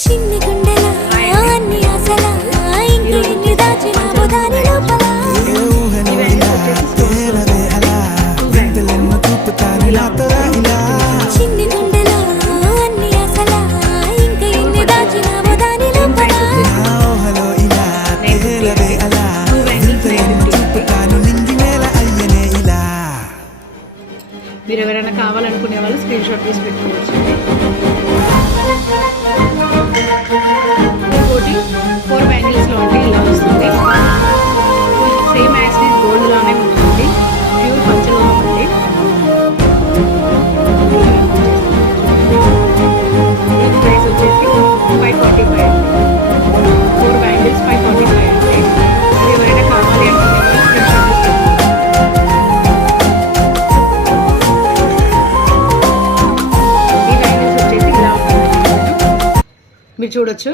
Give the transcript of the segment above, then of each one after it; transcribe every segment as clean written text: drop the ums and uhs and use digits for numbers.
చిన్ని గుండెల అన్ని ఆశల ఇంకెన్ని దాచినావో దాని లోపల చిన్ని గుండెల అన్ని ఆశల ఇంకెన్ని దాచినావో దాని లోపల మీరు ఎవరైనా కావాలనుకునే వాళ్ళు స్క్రీన్ షాట్ తీసి పెట్టుకోవచ్చు. ఇంకోటి 4 బ్యాంగిల్స్లో అంటే ఇలా వస్తుంది. సేమ్ యాక్సిస్ గోల్డ్ లానే ఉంటుంది. ప్యూర్ పంచలోహం అండి. ప్రైస్ వచ్చేసి 545 అండి. 4 బ్యాంగిల్స్ 545 అండి. ఇది ఎవరైనా కావాలి అనుకునే వాళ్ళు స్క్రీన్ షాట్ తీసి మీరు చూడొచ్చు.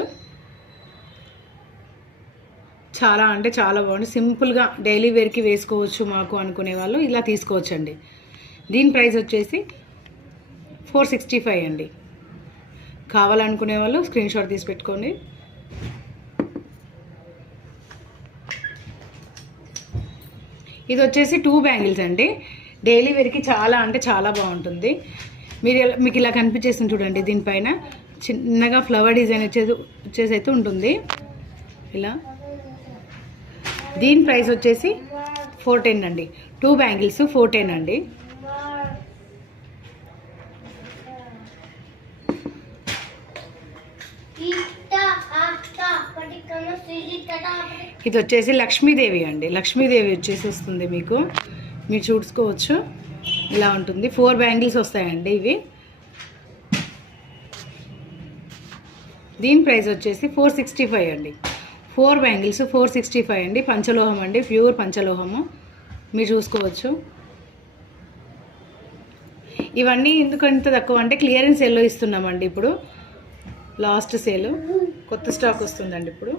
చాలా అంటే చాలా బాగుంది. సింపుల్గా డైలీ వేర్కి వేసుకోవచ్చు మాకు అనుకునే వాళ్ళు ఇలా తీసుకోవచ్చు అండి. దీని ప్రైస్ వచ్చేసి 465 అండి. కావాలనుకునే వాళ్ళు స్క్రీన్ షాట్ తీసి పెట్టుకోండి. ఇది వచ్చేసి 2 బ్యాంగిల్స్ అండి. డైలీ వేర్కి చాలా అంటే చాలా బాగుంటుంది. మీకు ఇలా కనిపించేస్తుంది చూడండి. దీనిపైన చిన్నగా ఫ్లవర్ డిజైన్ వచ్చేసి అయితే ఉంటుంది ఇలా. దీని ప్రైస్ వచ్చేసి 410 అండి. 2 బ్యాంగిల్స్ 410 అండి. ఇది వచ్చేసి లక్ష్మీదేవి అండి. లక్ష్మీదేవి వచ్చేసి వస్తుంది మీకు. మీరు చూసుకోవచ్చు ఇలా ఉంటుంది. 4 బ్యాంగిల్స్ వస్తాయండి ఇవి. దీని ప్రైస్ వచ్చేసి 465 అండి. 4 బ్యాంగిల్స్ 465 అండి. పంచలోహం అండి. ప్యూర్ పంచలోహము మీరు చూసుకోవచ్చు. ఇవన్నీ ఎందుకంత తక్కువ అంటే క్లియరెన్స్ సేల్లో ఇస్తున్నామండి. ఇప్పుడు లాస్ట్ సేల్ కొత్త స్టాక్ వస్తుందండి ఇప్పుడు.